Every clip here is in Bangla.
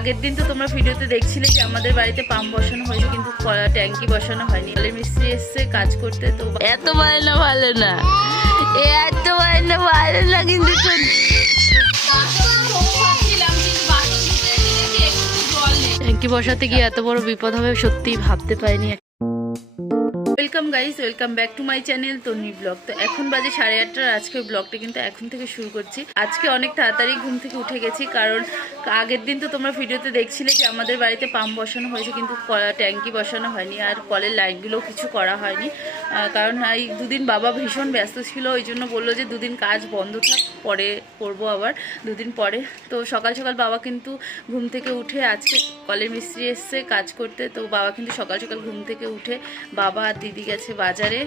আগের দিন তো তোমরা ভিডিওতে দেখছিলে যে আমাদের বাড়িতে পাম্প বসানো হয়েছে কিন্তু ট্যাঙ্কি বসানো হয়নি। কলের মিস্ত্রি এসছে কাজ করতে, তো এত বায়না ভালো না, এত বায়না ভালো না কিন্তু ট্যাঙ্কি বসাতে গিয়ে এত বড় বিপদ হবে সত্যিই ভাবতে পারিনি। Welcome guys, welcome back to my channel Tonni blog. তো এখন বাজে 8:30। আজকে ব্লগটা কিন্তু এখন থেকে শুরু করছি। আজকে অনেক তাড়াতাড়ি ঘুম থেকে উঠে গেছি, কারণ আগের দিন তো তোমরা ভিডিওতে দেখছিলে যে আমাদের বাড়িতে পাম্প বসানো হয়েছে কিন্তু ট্যাঙ্কি বসানো হয়নি, আর কলের লাইটগুলোও কিছু করা হয়নি। কারণ এই দুদিন বাবা ভীষণ ব্যস্ত ছিল, ওই জন্য বললো যে দুদিন কাজ বন্ধ থাক, পরে করবো আবার দুদিন পরে। তো সকাল সকাল বাবা কিন্তু ঘুম থেকে উঠে, আজকে কলের মিস্ত্রি এসছে কাজ করতে, তো বাবা কিন্তু সকাল সকাল ঘুম থেকে উঠে বাবা আর দিদি গেছে বাজারে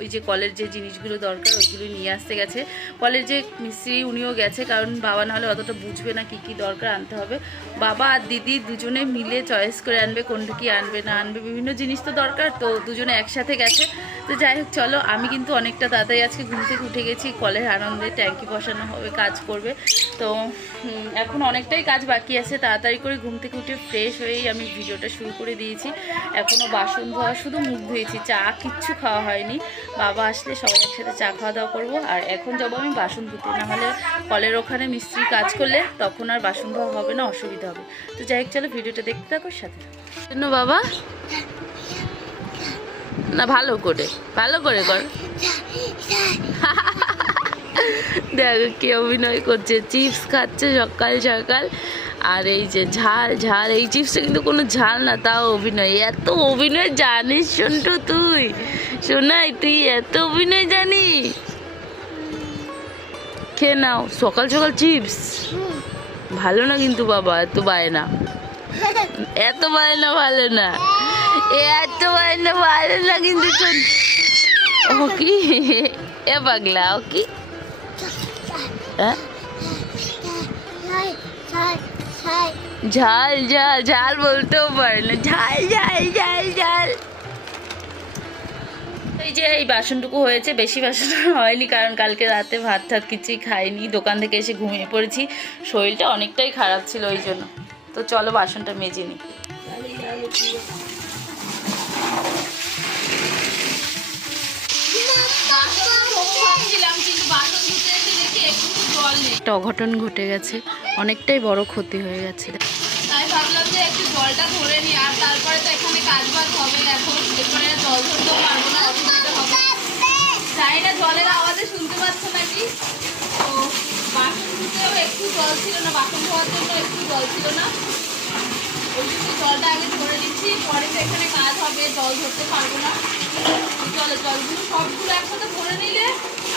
ওই যে কলের যে জিনিসগুলো দরকার ওইগুলো নিয়ে আসতে গেছে। কলের যে মিস্ত্রি উনিও গেছে, কারণ বাবা নাহলে অতটা বুঝবে না কী দরকার আনতে হবে। বাবা আর দিদি দুজনে মিলে চয়েস করে আনবে কোনটা কি আনবে না আনবে, বিভিন্ন জিনিস তো দরকার, তো দুজনে একসাথে গেছে। তো যাই হোক চলো, আমি কিন্তু অনেকটা তাড়াতাড়ি আজকে ঘুম থেকে উঠে গেছি, কলের আনন্দে ট্যাঙ্কি বসানো হবে, কাজ করবে। তো এখন অনেকটাই কাজ বাকি আছে, তাড়াতাড়ি করে ঘুম থেকে উঠে ফ্রেশ হয়েই আমি ভিডিওটা শুরু করে দিয়েছি। এখনও বাসন ধোয়া, শুধু মুখ ধুয়েছি, চা কিচ্ছু খাওয়া হয়নি। বাবা আসলে সবাই একসাথে চা খাওয়া দাওয়া করবো, আর এখন যাবো আমি বাসন ধুতে, নাহলে কলের ওখানে মিস্ত্রি কাজ করলে তখন আর বাসন ধোয়া হবে না, অসুবিধা হবে। তো যাই হোক চলো, ভিডিওটা দেখতে থাকো সাথে। জন্য বাবা না, ভালো করে কর। দেখো কে অভিনয় করছে, চিপস খাচ্ছে সকাল সকাল। আর এই যে ঝাল ঝাল, এই চিপসটা কিন্তু কোনো ঝাল না, তাও অভিনয়। এত অভিনয় জানিস সন্টু তুই? শোনাই, তুই এত অভিনয় জানিস? খেয়ে নাও সকাল সকাল চিপস, ভালো না কিন্তু বাবা, এত বায়না ভালো না, এত বায়না ভালো না কিন্তু। ও কি এ পাগলা, ও কি ঝাল ঝাল ঝাল বলতেও পারে না, ঝাল ঝাল ঝাল ঝাল। এই যে এই বাসনটুকু হয়েছে, বেশি বাসন হয়নি, কারণ কালকে রাতে ভাত টাত কিছুই খাইনি, দোকান থেকে এসে ঘুমিয়ে পড়েছি, শরীরটা অনেকটাই খারাপ ছিল ওই জন্য। তো চলো বাসনটা মেজে নিই। একটা অঘটন ঘটে গেছে, অনেকটাই বড় ক্ষতি হয়ে গেছে, তাই ভাবলাম যে একটু জলটা ভরে নিই, আর তারপরে তো এখানে কাজ বাজ হবে, এখন এরপরে জল ধরতেও পারবো না, অসুবিধা হবে। জানি না জলের আওয়াজে শুনতে পাচ্ছ নাকি। তো বাসন ধুতেও একটু জল ছিল না, বাসন ধোয়ার জন্য একটু জল ছিল না, ওই জন্য জলটা আগে ধরে নিচ্ছি, পরে তো এখানে কাজ হবে, জল ধরতে পারবো না। জলগুলো সবগুলো একসাথে ভরে নিলে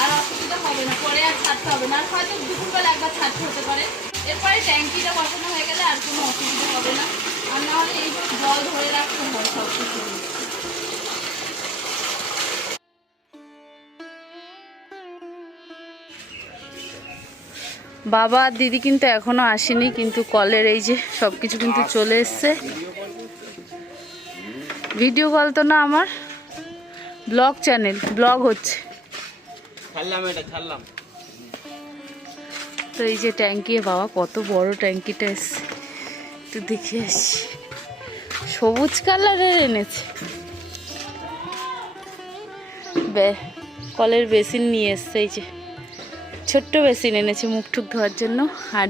আর অসুবিধা হবে না, পরে আর ছাড়তে হবে না, আর হয়তো দুপুরবেলা একবার ছাড়তে হতে পারে। এরপরে ট্যাঙ্কিটা বসানো হয়ে গেলে আর কোনো অসুবিধা হবে না, আর নাহলে এই জল ধরে রাখতে হয় সব কিছু। বাবা আর দিদি কিন্তু এখনো আসেনি, কিন্তু কলের এই যে সব কিছু কিন্তু চলে এসছে। ভিডিও কল তো না, আমার ব্লগ চ্যানেল, ব্লগ হচ্ছে। তো এই যে ট্যাঙ্কি, বাবা কত বড় ট্যাঙ্কিটা এসছে, একটু দেখে আসছি, সবুজ কালারের এনেছে। কলের বেসিন নিয়ে এসছে, এই যে ছোট্ট বেসিন এনেছে মুখ টুক ধোয়ার জন্য, আর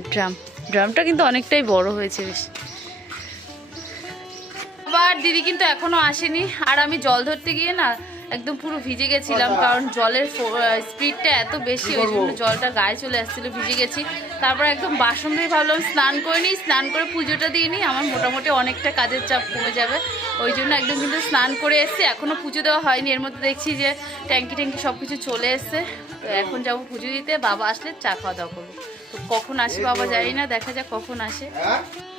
ড্রামটা কিন্তু অনেকটাই বড় হয়েছে বেশ। আবার দিদি কিন্তু এখনো আসেনি, আর আমি জল ধরতে গিয়ে না একদম পুরো ভিজে গেছিলাম, কারণ জলের স্পিডটা এত বেশি, ওই জন্য জলটা গায়ে চলে আসছিল, ভিজে গেছি। তারপর একদম বাসন ধুয়ে ভাবলাম স্নান করে নিই, স্নান করে পুজোটা দিয়ে নিই, আমার মোটামুটি অনেকটা কাজের চাপ কমে যাবে, ওই জন্য একদম কিন্তু স্নান করে এসছি। এখনও পুজো দেওয়া হয়নি, এর মধ্যে দেখছি যে ট্যাঙ্কি সব কিছু চলে এসছে। তো এখন যাবো পুজো দিতে, বাবা আসলে চা খাওয়া দাওয়া করবো। তো কখন আসে বাবা জানি না, দেখা যাক কখন আসে।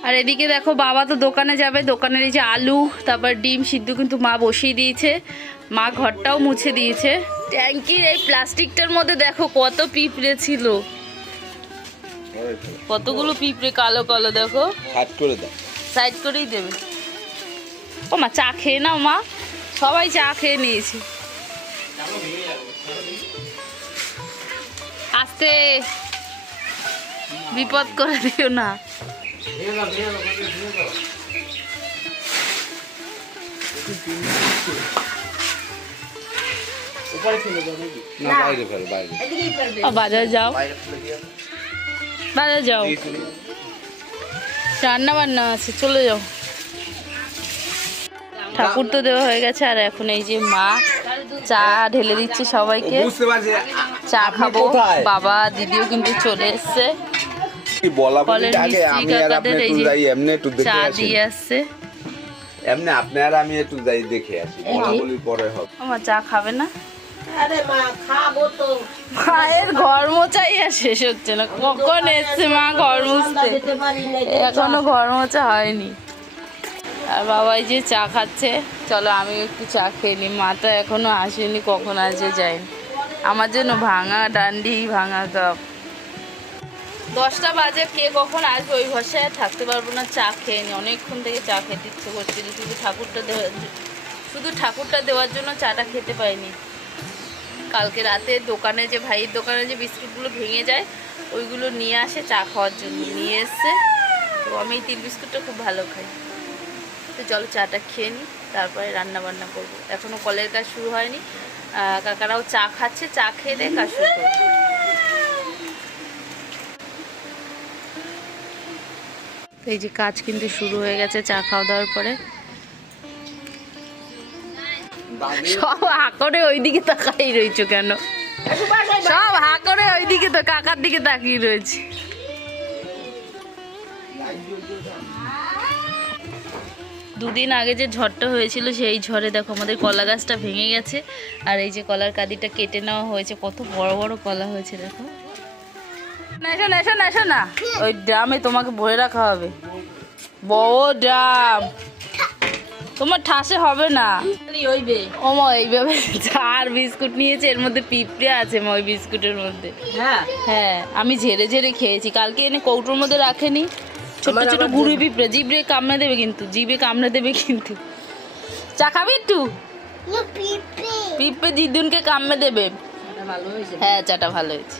আর এদিকে দেখো বাবা তো দোকানে যাবে, দোকানের এই যে আলু তারপর ডিম সিদ্ধ কিন্তু মা বসিয়ে দিয়েছে, মা ঘরটাও মুছে দিয়েছে। ট্যাঙ্কির এই প্লাস্টিকটার মধ্যে দেখো কত পিঁপড়ে ছিল, কতগুলো পিঁপড়ে কালো কালো, দেখো সাইড করেই দেবে। ও মা চা খেয়ে নাও মা, সবাই চা খেয়ে নিয়েছে। আস্তে, বিপদ করে দিও না। বাজার যাও, বাজার যাও, রান্না বান্না আছে, চলে যাও। ঠাকুর তো দেওয়া হয়ে গেছে, আর এখন এই যে মা চা ঢেলে দিচ্ছে সবাইকে। চা খাবো, বাবা দিদিও কিন্তু চলে এসছে, কলের মিস্ত্রি কাকাদের এই যে চা দিয়ে আসছে। এমনি আপনি আর আমি একটু যাই দেখে আসি, বলাবলি পরে হবে। আমার চা খাবে না? আরে মা খাবো তো। মায়ের ঘর মোছাই আর শেষ হচ্ছে না, কখন এসছে মা ঘর মুছতে, এখনো ঘর মোছা হয়নি। আর বাবাই যে চা খাচ্ছে, চলো আমি একটু চা খেয়ে নিই। মা তো এখনো আসেনি, কখন আসে যায়নি। আমার জন্য ভাঙা ডান্ডি, ভাঙা কাপ। 10টা বাজে, কে কখন আসবে ওই ভরসায় থাকতে পারবো না। চা খেয়ে নি, অনেকক্ষণ থেকে চা খেতে ইচ্ছে করছিল, শুধু ঠাকুরটা দেওয়ার জন্য চাটা খেতে পাইনি। কালকে রাতে দোকানে যে ভাইয়ের দোকানে যে বিস্কুটগুলো ভেঙে যায়, ওইগুলো নিয়ে আসে চা খাওয়ার জন্য, নিয়ে এসছে। তো আমি এই তিল বিস্কুটটা খুব ভালো খাই। তো চলো চাটা খেয়ে নিই, তারপরে রান্না বান্না করবো। এখনও কলের কাজ শুরু হয়নি, কাকারাও চা খাচ্ছে, চা খেয়ে দিয়ে কাজ শুরু করবো। তো এই যে কাজ কিন্তু শুরু হয়ে গেছে চা খাওয়া দাওয়ার পরে। সব হা করে ওইদিকে তাকাই রয়েছে কেন? সব হা করে ওইদিকে, তো কাকার দিকে তাকিয়ে রয়েছে। দুদিন আগে যে ঝড়টা হয়েছিল, সেই ঝড়ে দেখো আমাদের কলা গাছটা ভেঙে গেছে, আর এই যে কলার কাঁদিটা কেটে নেওয়া হয়েছে। কত বড় বড় কলা হয়েছে দেখো। এসো না, ওই ড্রামে তোমাকে ভরে রাখা হবে, বড় ড্রাম, তোমার ঠাসে হবে না। ও মা এইভাবে চার বিস্কুট নিয়েছে, এর মধ্যে পিঁপড়ে আছে মা ওই বিস্কুটের মধ্যে। হ্যাঁ, আমি ঝেড়ে ঝেড়ে খেয়েছি। কালকে এনে কৌটোর মধ্যে রাখেনি, ছোট ছোট গুঁড়ি পিঁপড়ে, জিভে কামড়ে দেবে কিন্তু, জিভে কামড়ে দেবে কিন্তু। চা খাবি একটু? পিঁপড়ে দিদুনকে কামড়ে দেবে। হ্যাঁ, চাটা ভালো হয়েছে।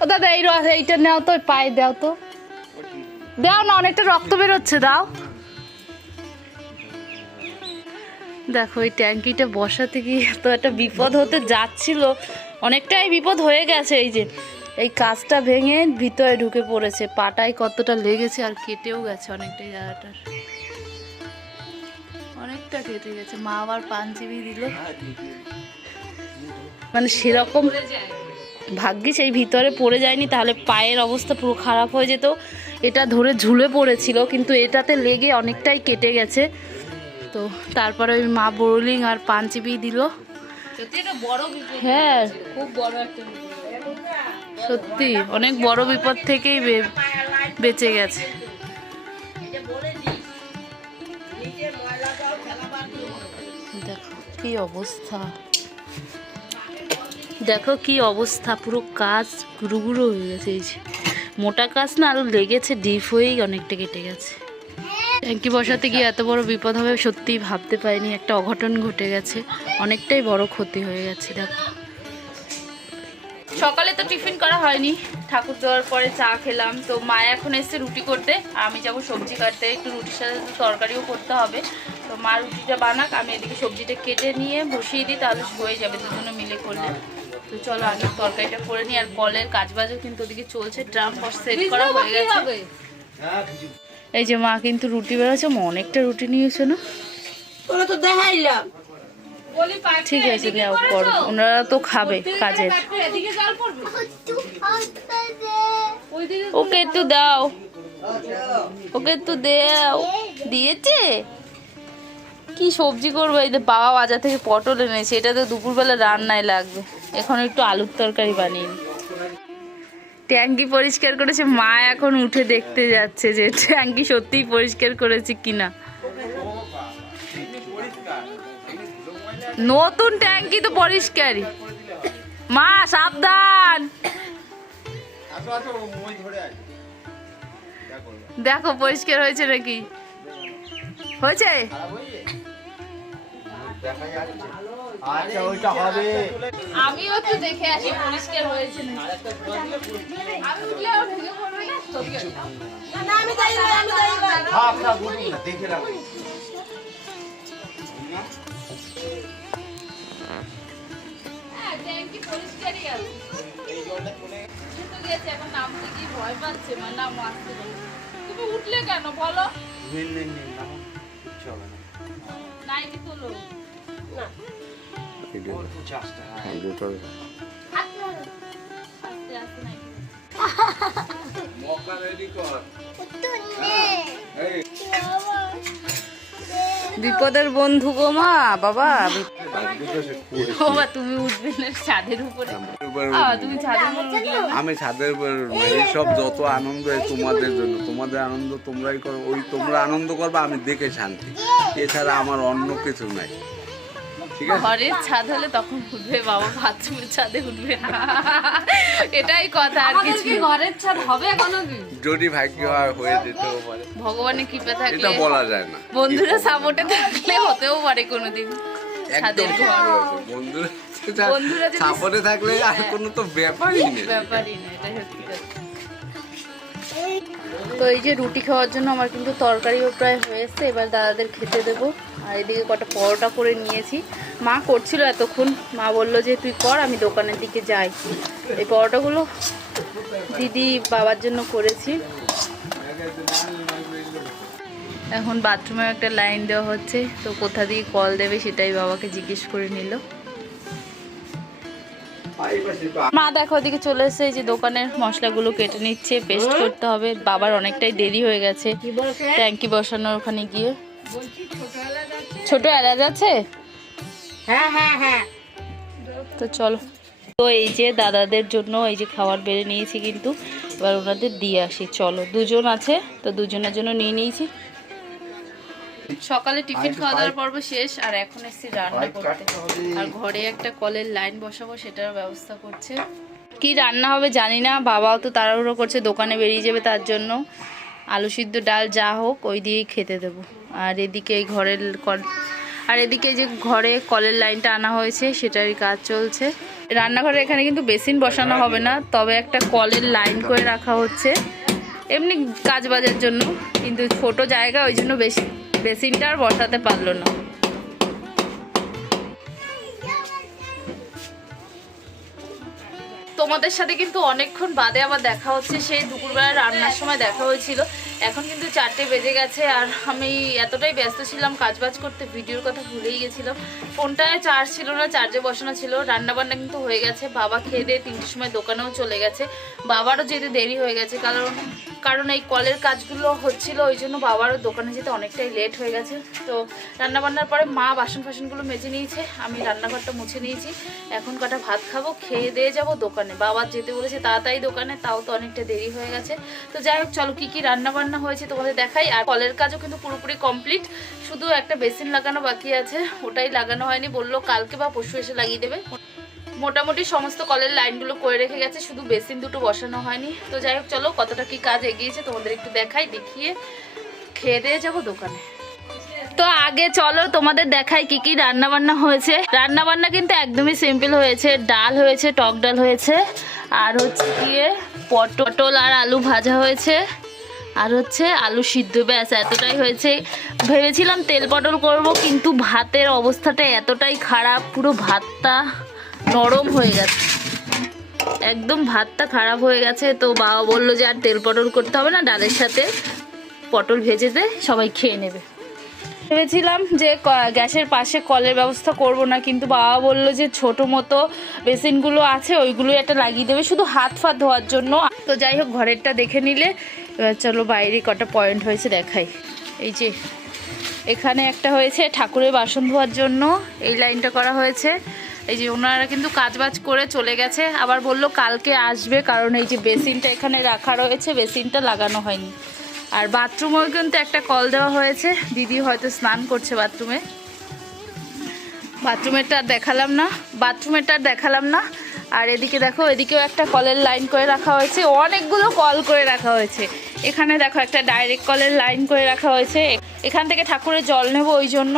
ও দাদা এই রস এইটা নাও তো, পায়ে দাও তো, দাও না, অনেকটা রক্ত বেরোচ্ছে, দাও। দেখো এই ট্যাঙ্কিটা বসাতে গিয়ে তো একটা বিপদ হতে যাচ্ছিল, অনেকটাই বিপদ হয়ে গেছে। এই যে এই কাঁচটা ভেঙে ভিতরে ঢুকে পড়েছে, পাটায় কতটা লেগেছে, আর কেটেও গেছে অনেকটাই, জায়গাটার অনেকটা কেটে গেছে। মা আবার পাঞ্চিবি দিল, মানে সেরকম ভাগ্যিস এই ভিতরে পড়ে যায়নি, তাহলে পায়ের অবস্থা পুরো খারাপ হয়ে যেত। এটা ধরে ঝুলে পড়েছিল, কিন্তু এটাতে লেগে অনেকটাই কেটে গেছে। তো তারপরে ওই মা বোরলিং আর পাঞ্চিবি দিল। হ্যাঁ, খুব বড় একটা, সত্যি অনেক বড় বিপদ থেকেই বেঁচে গেছে। দেখো কি অবস্থা, দেখো কি অবস্থা, পুরো কাজ গুঁড়ো গুঁড়ো হয়ে গেছে। এই যে মোটা কাজ না, আরও লেগেছে, ডিপ হয়েই অনেকটা কেটে গেছে। ট্যাঙ্কি বসাতে গিয়ে এত বড় বিপদ হবে সত্যিই ভাবতে পারিনি। একটা অঘটন ঘটে গেছে, অনেকটাই বড় ক্ষতি হয়ে গেছে। দেখো সকালে তো টিফিন করা হয়নি, ঠাকুর দেওয়ার পরে চা খেলাম। তো মা এখন এসছে রুটি করতে, আমি যাবো সবজি কাটতে, একটু রুটির সাথে তরকারিও করতে হবে। তো মা রুটিটা বানাক, আমি এদিকে সবজিটা কেটে নিয়ে বসিয়ে দিই, তাহলে হয়ে যাবে দুজনে মিলে করলে। তো চলো আগে তরকারিটা করে নিই। আর কলের কাজবাজও কিন্তু ওদিকে চলছে, ড্রাম সেট করা হয়ে গেছে। এই যে মা কিন্তু রুটি বেড়াচ্ছে, অনেকটা রুটি নিয়েছে না, ঠিক আছে নাও করো, ওনারা তো খাবে কাজের। ওকে একটু দাও, ওকে একটু দাও, দিয়েছে। কি সবজি করবো, এই যে বাবা বাজার থেকে পটল এনেছে, এটা তো দুপুরবেলা রান্নায় লাগবে। এখন একটু আলুর তরকারি বানিয়ে নিই। ট্যাঙ্কি পরিষ্কার করেছে মা, এখন উঠে দেখতে যাচ্ছে যে ট্যাঙ্কি সত্যিই পরিষ্কার করেছে কিনা। নতুন ট্যাঙ্কি তো পরিষ্কারই। মা সাবধান, দেখো পরিষ্কার হয়েছে নাকি, হয়েছে? আচ্ছা ওইটা হবে। আমিও একটু দেখে আসি পরিষ্কার হয়েছে না। আমি উঠলে আর ঢুকে পড়বে না তো? না আমি যাই না, আমি যাই না। থাক থাক উঠুন না, দেখে রাখো। হ্যাঁ, ট্যাঙ্কি পরিষ্কারই আছে। উঠে তো গেছে, এখন নামতে গিয়ে ভয় পাচ্ছে, মানে নাম আসতে পারে। তুমি উঠলে কেন বলো? নিন নিন নিন, নামো। কিচ্ছু হবে না। নাইটি তোলো। না। অল্প চাষটা, হ্যাঁ। আস্তে আস্তে নাইটি। মক্কা রেডি কর এই বিপদের বন্ধু গো মা, বাবা দুটো সে কুড়ি। বাবা তুমি উঠবে না ছাদের উপরে? তুমি ছাদের উপরে উঠলে না? আমি ছাদের উপর এইসব যত আনন্দ এই তোমাদের জন্য, তোমাদের আনন্দ তোমরাই করো, ওই তোমরা আনন্দ করবে, আমি দেখে শান্তি, এছাড়া আমার অন্য কিছু নাই। ঠিক আছে, ঘরের ছাদ হলে তখন উঠবে বাবা, বাথরুমের ছাদে উঠবে না। এটাই কথা, আর কিছু না। ঘরের ছাদ হবে কোনোদিন? যদি ভাগ্য হয় হয়ে যেতেও পারে, ভগবানের কৃপা এটা থাকলে, বলা যায় না। বন্ধুরা সাপোর্টে থাকলে হতেও পারে কোনোদিন ছাদের একদম ঠিক ঘর। বলেছো। বন্ধুরা যদি সাপোর্টে থাকলে আর কোনো তো ব্যাপারই নেই। ব্যাপারই না, এটাই সত্যি কথা। তো এই যে রুটি খাওয়ার জন্য আমার কিন্তু তরকারিও প্রায় হয়ে এসছে, এবার দাদাদের খেতে দেবো। আর এদিকে কটা পরোটা করে নিয়েছি, মা করছিল এতক্ষণ, মা বললো যে তুই কর, আমি দোকানের দিকে যাই। এই পরোটাগুলো দিদি বাবার জন্য করেছি। এখন বাথরুমে একটা লাইন দেওয়া হচ্ছে, তো কোথা দিয়ে কল দেবে সেটাই বাবাকে জিজ্ঞেস করে নিল। মা দেখো ওদিকে চলে এসেছে, এই যে দোকানের মশলাগুলো কেটে নিচ্ছে, পেস্ট করতে হবে। বাবার অনেকটাই দেরি হয়ে গেছে ট্যাঙ্কি বসানোর ওখানে গিয়ে। ছোট এলাচ আছে? হ্যাঁ হ্যাঁ হ্যাঁ। তো চলো, তো এই যে দাদাদের জন্য এই যে খাবার বেড়ে নিয়েছি, কিন্তু এবার ওনাদের দিয়ে আসি। চলো, দুজন আছে তো দুজনের জন্য নিয়ে নিয়েছি। সকালে টিফিন খাওয়া দাওয়ার পর্ব শেষ, আর এখন এসেছি রান্না করতে। আর ঘরে একটা কলের লাইন বসাবো, সেটার ব্যবস্থা করছে। কি রান্না হবে জানি না, বাবাও তো তাড়াহুড়ো করছে, দোকানে বেরিয়ে যাবে, তার জন্য আলু সিদ্ধ ডাল যা হোক ওই দিয়েই খেতে দেবো। আর এদিকে এই ঘরের আর এদিকে যে ঘরে কলের লাইনটা আনা হয়েছে সেটারই কাজ চলছে। রান্নাঘরে এখানে কিন্তু বেসিন বসানো হবে না, তবে একটা কলের লাইন করে রাখা হচ্ছে এমনি কাজ বাজের জন্য, কিন্তু ছোট জায়গা, ওই জন্য বেসিনটা আর বসাতে পারলো না। তোমাদের সাথে কিন্তু অনেকক্ষণ বাদে আবার দেখা হচ্ছে, সেই দুপুরবেলা রান্নার সময় দেখা হয়েছিল। এখন কিন্তু 4টে বেজে গেছে, আর আমি এতটাই ব্যস্ত ছিলাম কাজবাজ করতে, ভিডিওর কথা ভুলেই গেছিলাম। ফোনটায় চার্জ ছিল না, চার্জে বসানো ছিল। রান্নাবান্না কিন্তু হয়ে গেছে, বাবা খেয়ে দিয়ে 3টের সময় দোকানেও চলে গেছে। বাবারও যেতে দেরি হয়ে গেছে, কারণ এই কলের কাজগুলো হচ্ছিল, ওই জন্য বাবারও দোকানে যেতে অনেকটাই লেট হয়ে গেছে। তো রান্নাবান্নার পরে মা বাসন ফাসনগুলো মেজে নিয়েছে, আমি রান্নাঘরটা মুছে নিয়েছি। এখন কটা ভাত খাবো, খেয়ে দিয়ে যাবো দোকানে। বাবার যেতে বলেছে তাড়াতাড়ি দোকানে, তাও তো অনেকটা দেরি হয়ে গেছে। তো যাই হোক, চলো কি কি রান্নাবান্না হয়েছে তোমাদের দেখাই। আর কলের কাজও কিন্তু পুরোপুরি কমপ্লিট, শুধু একটা বেসিন লাগানো বাকি আছে, ওটাই লাগানো হয়নি, বললো কালকে বা পরশু এসে লাগিয়ে দেবে। মোটামুটি সমস্ত কলের লাইনগুলো করে রেখে গেছে, শুধু বেসিন দুটো বসানো হয়নি। তো যাই হোক, চলো কতটা কি কাজ এগিয়েছে তোমাদের একটু দেখাই, দেখিয়ে খেয়ে দিয়ে যাবো দোকানে। তো আগে চলো তোমাদের দেখাই কি কি রান্না বান্না হয়েছে। রান্না বান্না কিন্তু একদমই সিম্পল হয়েছে, ডাল হয়েছে, টক ডাল হয়েছে, আর হচ্ছে গিয়ে পটল আর আলু ভাজা হয়েছে, আর হচ্ছে আলু সিদ্ধ, ব্যাস এতটাই হয়েছে। ভেবেছিলাম তেল পটল করব, কিন্তু ভাতের অবস্থাটা এতটাই খারাপ, পুরো ভাতটা নরম হয়ে গেছে, একদম ভাতটা খারাপ হয়ে গেছে। তো বাবা বললো যে আর তেল পটল করতে হবে না, ডালের সাথে পটল ভেজে দে, সবাই খেয়ে নেবে। ভেবেছিলাম যে গ্যাসের পাশে কলের ব্যবস্থা করব না, কিন্তু বাবা বললো যে ছোট মতো বেসিনগুলো আছে ওইগুলোই একটা লাগিয়ে দেবে, শুধু হাত ফাত ধোয়ার জন্য। তো যাই হোক, ঘরেরটা দেখে নিলে। এবার চলো বাইরে কটা পয়েন্ট হয়েছে দেখাই। এই যে এখানে একটা হয়েছে ঠাকুরের বাসন ধোয়ার জন্য, এই লাইনটা করা হয়েছে। এই যে ওনারা কিন্তু কাজবাজ করে চলে গেছে, আবার বললো কালকে আসবে, কারণ এই যে বেসিনটা এখানে রাখা রয়েছে, বেসিনটা লাগানো হয়নি। আর বাথরুমেও কিন্তু একটা কল দেওয়া হয়েছে, দিদি হয়তো স্নান করছে বাথরুমে। বাথরুমেরটা আর দেখালাম না। আর এদিকে দেখো, এদিকেও একটা কলের লাইন করে রাখা হয়েছে, অনেকগুলো কল করে রাখা হয়েছে। এখানে দেখো একটা ডাইরেক্ট কলের লাইন করে রাখা হয়েছে, এখান থেকে ঠাকুরের জল নেব ওই জন্য।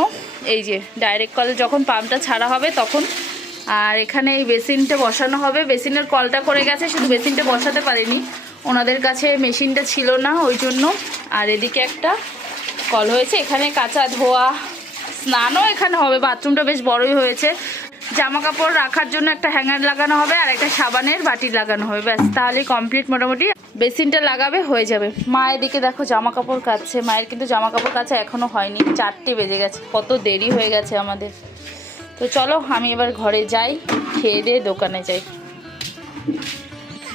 এই যে ডাইরেক্ট কলে যখন পাম্পটা ছাড়া হবে তখন। আর এখানে এই বেসিনটা বসানো হবে, বেসিনের কলটা করে গেছে, শুধু বেসিনটা বসাতে পারিনি, ওনাদের কাছে মেশিনটা ছিল না ওই জন্য। আর এদিকে একটা কল হয়েছে, এখানে কাঁচা ধোয়া স্নানও এখানে হবে, বাথরুমটা বেশ বড়ই হয়েছে। জামা কাপড় রাখার জন্য একটা হ্যাঙ্গার লাগানো হবে আর একটা সাবানের বাটি লাগানো হবে, ব্যাস তাহলেই কমপ্লিট। মোটামুটি বেসিনটা লাগাবে হয়ে যাবে। মা এদিকে দেখো জামা কাপড় কাচ্ছে, মায়ের কিন্তু জামা কাপড় কাছে এখনো হয়নি, 4টে বেজে গেছে, কত দেরি হয়ে গেছে আমাদের। তো চলো আমি এবার ঘরে যাই, খেয়ে দিয়ে দোকানে যাই।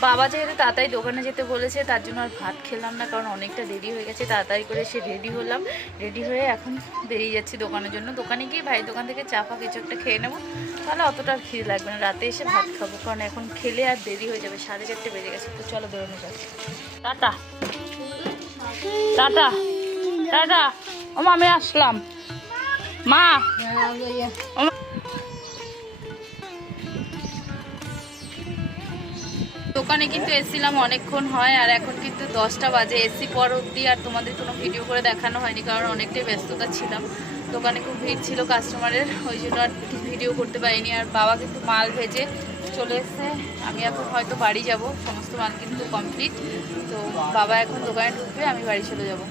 বাবা যেহেতু তাড়াতাড়ি দোকানে যেতে বলেছে তার জন্য আর ভাত খেলাম না, কারণ অনেকটা দেরি হয়ে গেছে। তাড়াতাড়ি করে সে রেডি হলাম, রেডি হয়ে এখন বেরিয়ে যাচ্ছি দোকানের জন্য। দোকানে গিয়ে ভাই দোকান থেকে চা ফা কিছু একটা খেয়ে নেবো, তাহলে অতটা আর খিদে লাগবে না। রাতে এসে ভাত খাবো, কারণ এখন খেলে আর দেরি হয়ে যাবে, 4:30 বেজে গেছে। তো চলো বেরোনো যাচ্ছে। Tata tata tata. ও মা আমি আসলাম মা। দোকানে কিন্তু এসেছিলাম অনেকক্ষণ হয়, আর এখন কিন্তু 10টা বাজে। এসি পর অবধি আর তোমাদের কোনো ভিডিও করে দেখানো হয়নি, কারণ অনেকটাই ব্যস্ততা ছিলাম। দোকানে খুব ভিড় ছিল কাস্টমারের, ওই জন্য আর ভিডিও করতে পারিনি। আর বাবা কিন্তু মাল ভেজে চলে এসছে, আমি এখন হয়তো বাড়ি যাব, সমস্ত মাল কিন্তু কমপ্লিট। তো বাবা এখন দোকানে ঢুকবে, আমি বাড়ি চলে যাব।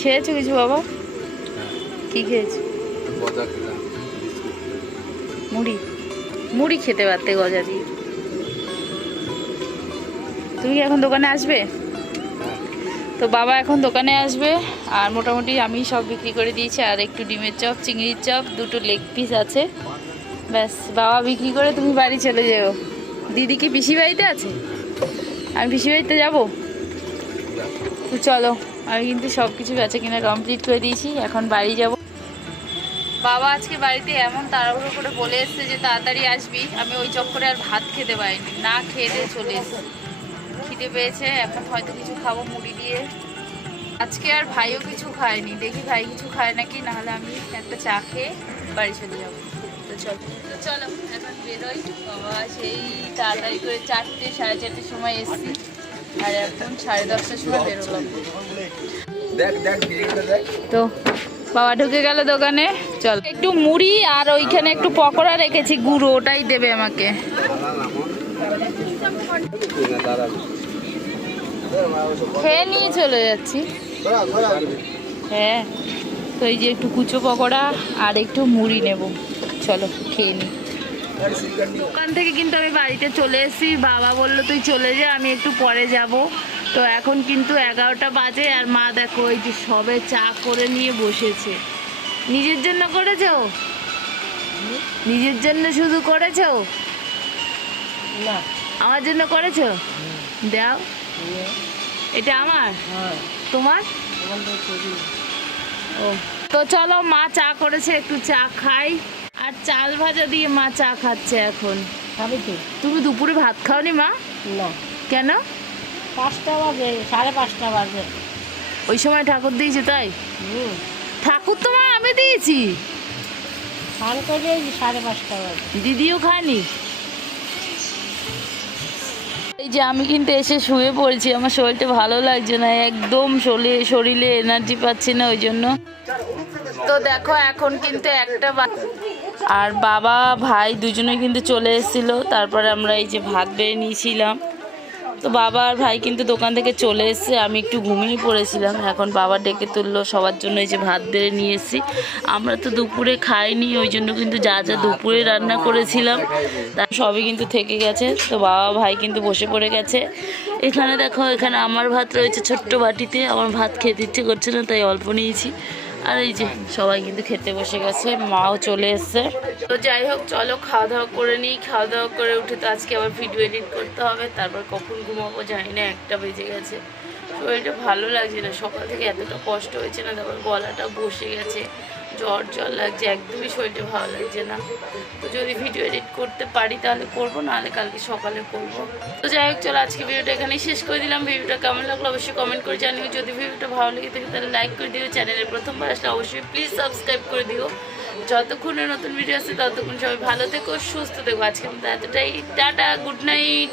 খেয়েছো কিছু বাবা? কি খেয়েছো? গজা খেলাম, মুড়ি। মুড়ি খেতে পারতে গজা দিয়ে। তুমি কি এখন দোকানে আসবে? তো বাবা এখন দোকানে আসবে, আর মোটামুটি আমি সব বিক্রি করে দিয়েছি। আর একটু ডিমের চপ, চিংড়ির চপ, 2টো লেগ পিস আছে, ব্যাস। বাবা বিক্রি করে তুমি বাড়ি চলে যাও। দিদি কি পিসি বাড়িতে আছে? আমি পিসি বাড়িতে যাবো। তো চলো, আমি কিন্তু সব কিছু বেচা কিনা কমপ্লিট করে দিয়েছি, এখন বাড়ি যাব। বাবা আজকে বাড়িতে এমন তাড়াহুড়ো করে বলে এসছে যে তাড়াতাড়ি আসবি, আমি ওই চক্করে আর ভাত খেতে পারিনি, না খেয়ে দিয়ে চলে এসেছি। খিদে পেয়েছে, এখন হয়তো কিছু খাবো মুড়ি দিয়ে। আজকে আর ভাইও কিছু খায়নি, দেখি ভাই কিছু খায় নাকি, নাহলে আমি একটা চা খেয়ে বাড়ি চলে যাবো। তো চলো এখন বেরোই। বাবা সেই তাড়াতাড়ি করে 4টে 4:30 সময় এসছি, আর এখন 10:30টার সময় বেরোলাম। তো বাবা ঢুকে গেল দোকানে। চল, একটু মুড়ি আর ওইখানে একটু পকোড়া রেখেছি গুঁড়ো, ওটাই দেবে আমাকে। খেয়ে নিয়ে চলে যাচ্ছি। হ্যাঁ, তো এই যে একটু কুচো পকোড়া আর একটু মুড়ি নেব, চলো খেয়ে নিই। দোকান থেকে কিন্তু আমি বাড়িতে চলে এসেছি। বাবা বললো তুই চলে যা, আমি একটু পরে যাব। তো এখন কিন্তু 11টা বাজে, আর মা দেখো ওই যে সবে চা করে নিয়ে বসেছে। নিজের জন্য করেছো? নিজের জন্য শুধু করেছো? না, আমার জন্য করেছো? দাও, এটা আমার, তোমার। ও, তো চলো মা চা করেছে, একটু চা খাই। আর চাল ভাজা দিয়ে মা চা খাচ্ছে এখন। খাবি তো? তুমি দুপুরে ভাত খাওনি মা? না, কেন? 5টা বাজে, 5:30 বাজে। ওই সময় ঠাকুর দিয়েছে তাই? ঠাকুর তো মা আমি দিয়েছি, স্নান করে 5:30 বাজে। দিদিও খায়নি। এই যে আমি কিন্তু এসে শুয়ে পড়েছি, আমার শরীরটা ভালো লাগছে না একদম, শরীরে এনার্জি পাচ্ছি না, ওই জন্য। তো দেখো এখন কিন্তু 1টা আর বাবা ভাই দুজনে কিন্তু চলে এসেছিল। তারপরে আমরা এই যে ভাত বেড়ে নিয়েছিলাম। তো বাবা আর ভাই কিন্তু দোকান থেকে চলে এসেছে, আমি একটু ঘুমিয়ে পড়েছিলাম। এখন বাবা ডেকে তুললো সবার জন্য, এই যে ভাত বেড়ে নিয়ে এসেছি। আমরা তো দুপুরে খাইনি, ওই জন্য কিন্তু যা যা দুপুরে রান্না করেছিলাম তার সবই কিন্তু থেকে গেছে। তো বাবা ভাই কিন্তু বসে পড়ে গেছে। এখানে দেখো, এখানে আমার ভাত রয়েছে ছোট্ট বাটিতে, আমার ভাত খেতে ইচ্ছে করছে না তাই অল্প নিয়েছি। আর এই যে সবাই কিন্তু খেতে বসে গেছে, মাও চলে এসছে। তো যাই হোক চলো খাওয়া দাওয়া করে নিই। খাওয়া দাওয়া করে উঠে তো আজকে আবার ভিডিও এডিট করতে হবে, তারপর কখন ঘুমাবো জানি না, 1টা বেজে গেছে। শরীরটা ভালো লাগছে না, সকাল থেকে এতটা কষ্ট হয়েছে না, তারপর গলাটা বসে গেছে, জ্বর লাগছে, একদমই শরীরটা ভালো লাগছে না। তো যদি ভিডিও এডিট করতে পারি তাহলে করবো, নাহলে কালকে সকালে করবো। তো যাই হোক চলো আজকে ভিডিওটা এখানেই শেষ করে দিলাম। ভিডিওটা কেমন লাগলো অবশ্যই কমেন্ট করে জানিও। যদি ভিডিওটা ভালো লেগে থাকে তাহলে লাইক করে দিও, চ্যানেলে প্রথমবার আসলে অবশ্যই প্লিজ সাবস্ক্রাইব করে দিও। যতক্ষণে নতুন ভিডিও আসছে ততক্ষণ সবাই ভালো থেকো, সুস্থ থেকো। আজকে এতটাই, টাটা, গুড নাইট।